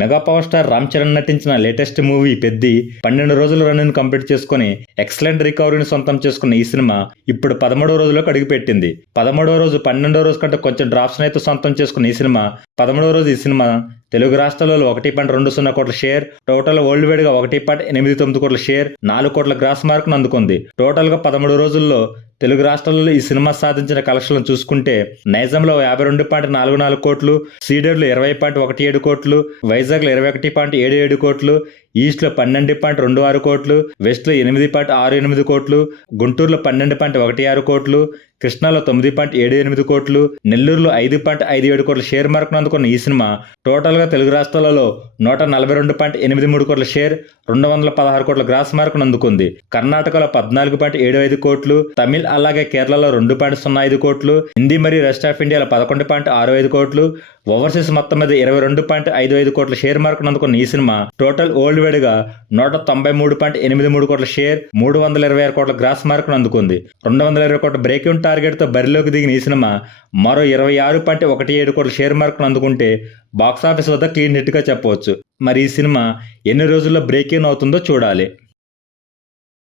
Mega power star Ram Charan నటించిన latest movie Peddi 12 రోజుల run complete చేసుకుని ఎక్సలెంట్ రికవరీని సొంతం చేసుకున్న ఈ సినిమా ఇప్పుడు 13వ రోజులోకి అడుగుపెట్టింది. 13వ రోజు 12వ రోజు కంటే కొంచెం డ్రాప్స్ అయితే సొంతం చేసుకున్న ఈ సినిమా 13వ రోజు ఈ సినిమా తెలుగు రాష్ట్రాలలో 1.20 కోట్ల షేర్, టోటల్ వరల్డ్ వైడ్ గా 1.89 కోట్ల షేర్, 4 కోట్ల గ్రాస్ మార్క్ ను అందుకుంది. టోటల్ గా 13 రోజుల్లో తెలుగు రాష్ట్రాలలో ఈ సినిమా సాధించిన కలెక్షన్లు చూసుకుంటే నైజాంలో 52.44 కోట్లు, సీడెడ్లో 20.17 కోట్లు, వైజాగ్లో 21.77 కోట్లు, ఈస్ట్లో 12.26 కోట్లు, వెస్ట్లో 8.68 కోట్లు, గుంటూరులో 12.16 కోట్లు, కృష్ణాలో 9.78 కోట్లు, నెల్లూరులో 5.57 కోట్ల షేర్ మార్కును అందుకున్న ఈ సినిమా టోటల్గా తెలుగు రాష్ట్రాలలో 142.83 కోట్ల షేర్, 216 కోట్ల గ్రాస్ మార్కును అందుకుంది. కర్ణాటకలో 14.75 కోట్లు, తమిళ్ అలాగే కేరళలో 2.05 కోట్లు, హిందీ మరియు రెస్ట్ ఆఫ్ ఇండియాలో 11.65 కోట్లు, ఓవర్సీస్ మొత్తం మీద 22.55 కోట్ల షేర్ మార్కును అందుకున్న ఈ సినిమా టోటల్ వరల్డ్ వైడ్ గా 193.83 కోట్ల షేర్, 326 కోట్ల గ్రాస్ మార్కును అందుకుంది. 220 కోట్ల బ్రేక్ ఈవెన్ టార్గెట్ తో బరిలోకి దిగిన ఈ సినిమా మరో 26.17 కోట్ల షేర్ మార్కును అందుకుంటే బాక్సాఫీస్ వద్ద క్లీన్ హిట్ గా చెప్పవచ్చు. మరి ఈ సినిమా ఎన్ని రోజుల్లో బ్రేక్ ఈవెన్ అవుతుందో చూడాలి.